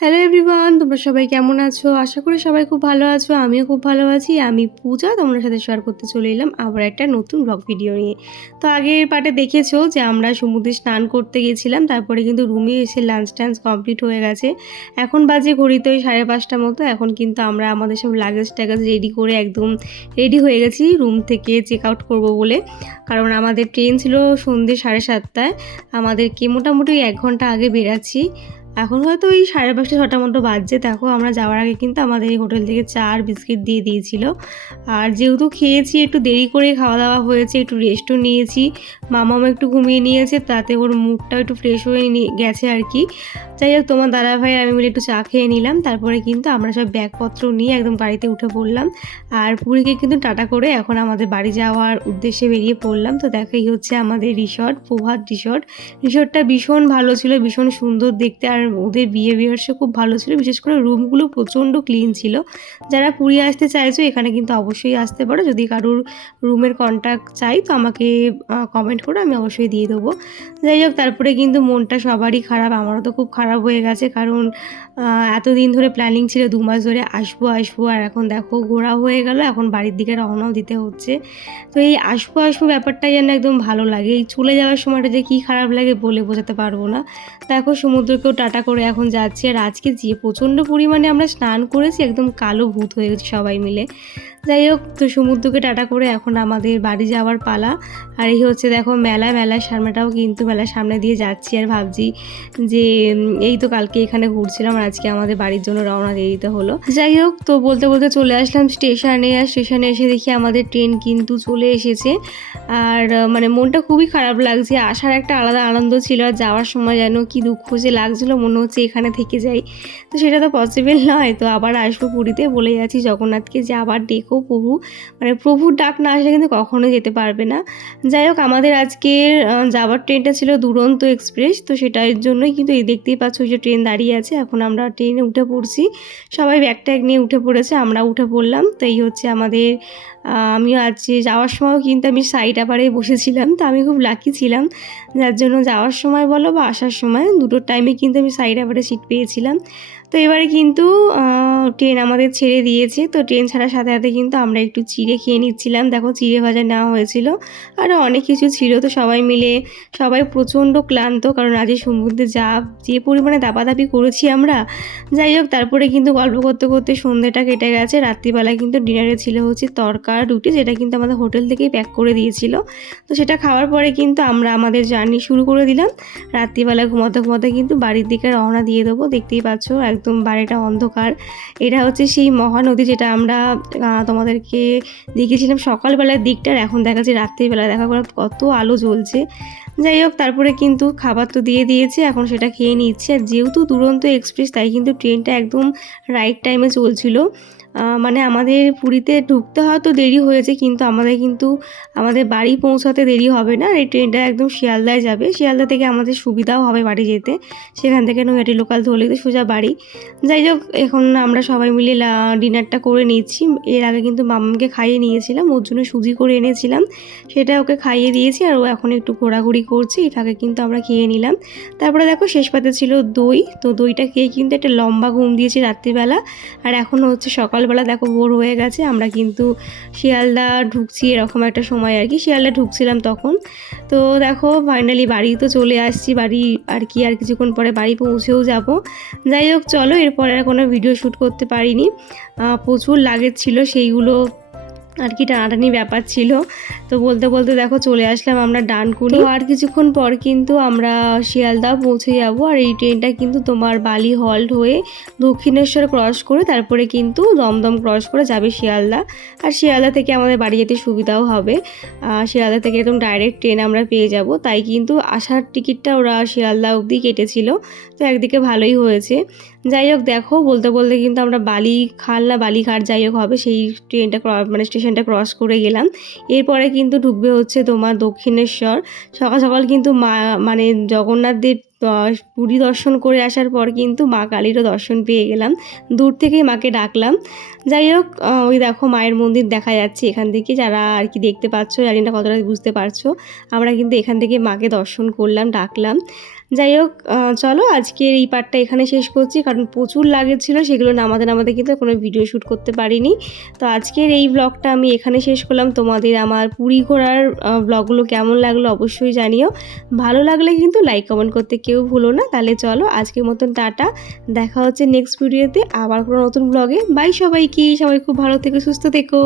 Hello everyone, তোমরা সবাই কেমন আছো? আশা করি সবাই খুব ভালো আছো। আমিও খুব ভালো আছি। আমি পূজা, তোমাদের সাথে শেয়ার করতে চলে এলাম আবার একটা নতুন ব্লগ ভিডিও নিয়ে। তো আগের পার্টে দেখেছো যে আমরা সমুদ্রে স্নান করতে গেছিলাম। তারপরে কিন্তু রুমে এসে লাঞ্চ কমপ্লিট হয়ে গেছে। এখন বাজে ঘড়িতে ওই 5:30 মতো। এখন কিন্তু আমরা আমাদের সব লাগেজ রেডি করে একদম রেডি হয়ে গেছি রুম থেকে চেক আউট করবো বলে। কারণ আমাদের ট্রেন ছিল সন্ধ্যে 7:30টায়। আমাদেরকে মোটামুটি 1 ঘন্টা আগে বেরাচ্ছি। এখন হয়তো ওই 5:30-6টার মতো বাজছে। দেখো আমরা যাওয়ার আগে কিন্তু আমাদের এই হোটেল থেকে চা আর বিস্কিট দিয়ে দিয়েছিল। আর যেহেতু খেয়েছি একটু দেরি করে খাওয়া দাওয়া হয়েছে, একটু রেস্টও নিয়েছি। মামাও একটু ঘুমিয়ে নিয়েছে, তাতে ওর মুডটাও একটু ফ্রেশ হয়ে গেছে আর কি। যাই হোক, তোমার দাদাভাই আর আমি মিলে একটু চা খেয়ে নিলাম। তারপরে কিন্তু আমরা সব ব্যাগপত্র নিয়ে একদম গাড়িতে উঠে পড়লাম। আর পুরীকে কিন্তু টাটা করে এখন আমাদের বাড়ি যাওয়ার উদ্দেশ্যে বেরিয়ে পড়লাম। তো দেখাই হচ্ছে আমাদের রিসর্ট, প্রভাত রিসর্ট। রিসর্টটা ভীষণ ভালো ছিল, ভীষণ সুন্দর দেখতে, আর ওদের বিহেভিয়ার্সও খুব ভালো ছিল। বিশেষ করে রুমগুলো প্রচণ্ড ক্লিন ছিল। যারা পুরী আসতে চাইছো এখানে কিন্তু অবশ্যই আসতে পারো। যদি কারোর রুমের কন্ট্যাক্ট চাই তো আমাকে কমেন্ট করো, আমি অবশ্যই দিয়ে দেবো। যাই হোক, তারপরে কিন্তু মনটা সবারই খারাপ, আমারও তো খুব খারাপ হয়ে গেছে। কারণ এতদিন ধরে প্ল্যানিং ছিল 2 মাস ধরে আসবো, আর এখন দেখো ঘোরা হয়ে গেল, এখন বাড়ির দিকে রওনাও দিতে হচ্ছে। তো এই আসবো ব্যাপারটাই যেন একদম ভালো লাগে। এই চলে যাওয়ার সময়টা যে কী খারাপ লাগে বলে বোঝাতে পারবো না। দেখো সমুদ্রকেও টাটা করে এখন যাচ্ছি। আর আজকে যে প্রচণ্ড পরিমাণে আমরা স্নান করেছি, একদম কালো ভূত হয়ে গেছি সবাই মিলে। যাই হোক, তো সমুদ্রকে টাটা করে এখন আমাদের বাড়ি যাওয়ার পালা। আর এই হচ্ছে দেখো মেলার সামনেটাও কিন্তু মেলার সামনে দিয়ে যাচ্ছি। আর ভাবছি যে এই তো কালকে এখানে ঘুরছিলাম আর আজকে আমাদের বাড়ির জন্য রওনা দিয়ে দিতে হলো। যাই হোক, তো বলতে বলতে চলে আসলাম স্টেশনে। আর স্টেশনে এসে দেখি আমাদের ট্রেন কিন্তু চলে এসেছে। আর মানে মনটা খুবই খারাপ লাগছে। আসার একটা আলাদা আনন্দ ছিল, আর যাওয়ার সময় যেন কি দুঃখ যে লাগছিলো, মনে হচ্ছে এখানে থেকে যাই। তো সেটা তো পসিবল নয়। তো আবার আসবো পুরীতে, বলে যাচ্ছি জগন্নাথকে যে আবার ডেকো প্রভু, মানে প্রভুর ডাক না আসলে কিন্তু কখনোই যেতে পারবে না। যাই হোক, আমাদের আজকের যাওয়ার ট্রেনটা ছিল দুরন্ত এক্সপ্রেস। তো সেটার জন্যই কিন্তু এই দেখতেই পাচ্ছ যে ট্রেন দাঁড়িয়ে আছে। এখন আমরা ট্রেনে উঠে পড়ছি, সবাই ব্যাগ ট্যাগ নিয়ে উঠে পড়েছে, আমরা উঠে পড়লাম। তো এই হচ্ছে আমাদের আমিও আজকে যাওয়ার সময়ও কিন্তু আমি সাইড আপারে বসেছিলাম। তো আমি খুব লাকি ছিলাম, যার জন্য যাওয়ার সময় বলো বা আসার সময় দুটো টাইমে কিন্তু আমি সাইড আপারে সিট পেয়েছিলাম। তো এবারে কিন্তু ট্রেন আমাদের ছেড়ে দিয়েছে। তো ট্রেন ছাড়ার সাথে সাথে কিন্তু আমরা একটু চিড়ে খেয়ে নিচ্ছিলাম। দেখো চিড়ে ভাজা নেওয়া হয়েছিল, আরও অনেক কিছু ছিল। তো সবাই মিলে সবাই প্রচণ্ড ক্লান্ত, কারণ আজ সমুদ্রে যে পরিমাণে দাপাদাপি করেছি আমরা। যাই হোক, তারপরে কিন্তু গল্প করতে করতে সন্ধ্যেটা কেটে গেছে। রাত্রিবেলায় কিন্তু ডিনারে ছিল হচ্ছে তড়কা রুটি, যেটা কিন্তু আমাদের হোটেল থেকেই প্যাক করে দিয়েছিল। তো সেটা খাওয়ার পরে কিন্তু আমরা আমাদের জার্নি শুরু করে দিলাম। রাত্রিবেলা ঘুমাতে কিন্তু বাড়ির দিকে রওনা দিয়ে দেবো। দেখতেই পাচ্ছ একদম বাড়িটা অন্ধকার। এটা হচ্ছে সেই মহানদী যেটা আমরা তোমাদেরকে দেখেছিলাম সকালবেলার দিকটার। এখন দেখা যাচ্ছে রাত্রিবেলা দেখা করে কত আলো জ্বলছে। যাই হোক, তারপরে কিন্তু খাবার তো দিয়ে দিয়েছে, এখন সেটা খেয়ে নিচ্ছে। আর যেহেতু দুরন্ত এক্সপ্রেস, তাই কিন্তু ট্রেনটা একদম রাইট টাইমে চলছিল। মানে আমাদের পুরীতে ঢুকতে হয়তো দেরি হয়েছে, কিন্তু আমাদের বাড়ি পৌঁছাতে দেরি হবে না। এই ট্রেনটা একদম শিয়ালদায় যাবে। শিয়ালদা থেকে আমাদের সুবিধাও হবে বাড়ি যেতে। সেখান থেকে নৈহাটি লোকাল ধরলে তো সোজা বাড়ি। যাই হোক, এখন আমরা সবাই মিলে ডিনারটা করে নিচ্ছি। এর আগে কিন্তু মামাকে খাইয়ে নিয়েছিলাম, ওর জন্য সুজি করে এনেছিলাম, সেটা ওকে খাইয়ে দিয়েছি। আর ও এখন একটু ঘোরাঘুরি করছে, এই ফাঁকে কিন্তু আমরা খেয়ে নিলাম। তারপরে দেখো শেষ পাতে ছিল দই। তো দইটা খেয়ে কিন্তু একটা লম্বা ঘুম দিয়েছি রাত্রিবেলা। আর এখনও হচ্ছে সকালবেলা, দেখো ভোর হয়ে গেছে। আমরা কিন্তু শিয়ালদা ঢুকছি এরকম একটা সময় আর কি, শিয়ালদা ঢুকছিলাম তখন। তো দেখো ফাইনালি বাড়ি তো চলে আসছি। বাড়ি আর কিছুক্ষণ পরে বাড়ি পৌঁছেও যাব। যাই হোক, চলো, এরপরে আর কোনো ভিডিও শ্যুট করতে পারিনি। প্রচুর লাগেজ ছিল, সেইগুলো আর কি টানাটানি ব্যাপার ছিল। তো বলতে বলতে দেখো চলে আসলাম আমরা ডানকুনি। আর কিছুক্ষণ পর কিন্তু আমরা শিয়ালদা পৌঁছে যাব। আর এই ট্রেনটা কিন্তু তোমার বালি হল্ট হয়ে দক্ষিণেশ্বর ক্রস করে তারপরে কিন্তু দমদম ক্রস করে যাবে শিয়ালদা। আর শিয়ালদা থেকে আমাদের বাড়ি যেতে সুবিধাও হবে। শিয়ালদা থেকে একদম ডাইরেক্ট ট্রেন আমরা পেয়ে যাব। তাই কিন্তু আসার টিকিটটা ওরা শিয়ালদা অবধি কেটেছিল। তো একদিকে ভালোই হয়েছে। যাই হোক, দেখো বলতে বলতে কিন্তু আমরা বালিঘাট যাই হোক হবে, সেই ট্রেনটা মানে স্টেশনটা ক্রস করে গেলাম। এরপরে কিন্তু ঢুকবে হচ্ছে তোমার দক্ষিণেশ্বর। সকাল সকাল কিন্তু মানে জগন্নাথ দেব পুরী দর্শন করে আসার পর কিন্তু মা কালীরও দর্শন পেয়ে গেলাম। দূর থেকেই মাকে ডাকলাম। যাই হোক, ওই দেখো মায়ের মন্দির দেখা যাচ্ছে এখান থেকে, যারা আর কি দেখতে পাচ্ছ, জানি না কতটা বুঝতে পারছো। আমরা কিন্তু এখান থেকে মাকে দর্শন করলাম, ডাকলাম। যাই হোক চলো আজকের এই পার্টটা এখানে শেষ করছি, কারণ প্রচুর লাগেজ ছিল, সেগুলো নামাতে নামাতে কিন্তু কোনো ভিডিও শ্যুট করতে পারিনি। তো আজকের এই ব্লগটা আমি এখানে শেষ করলাম। তোমাদের আমার পুরী ঘোরার ব্লগগুলো কেমন লাগলো অবশ্যই জানিও। ভালো লাগলে কিন্তু লাইক কমেন্ট করতে কেউ ভুলো না। তাহলে চলো আজকের মতন টাটা, দেখা হচ্ছে নেক্সট ভিডিওতে আবার কোনো নতুন ব্লগে। বাই সবাইকে, সবাই খুব ভালো থেকো, সুস্থ থেকো।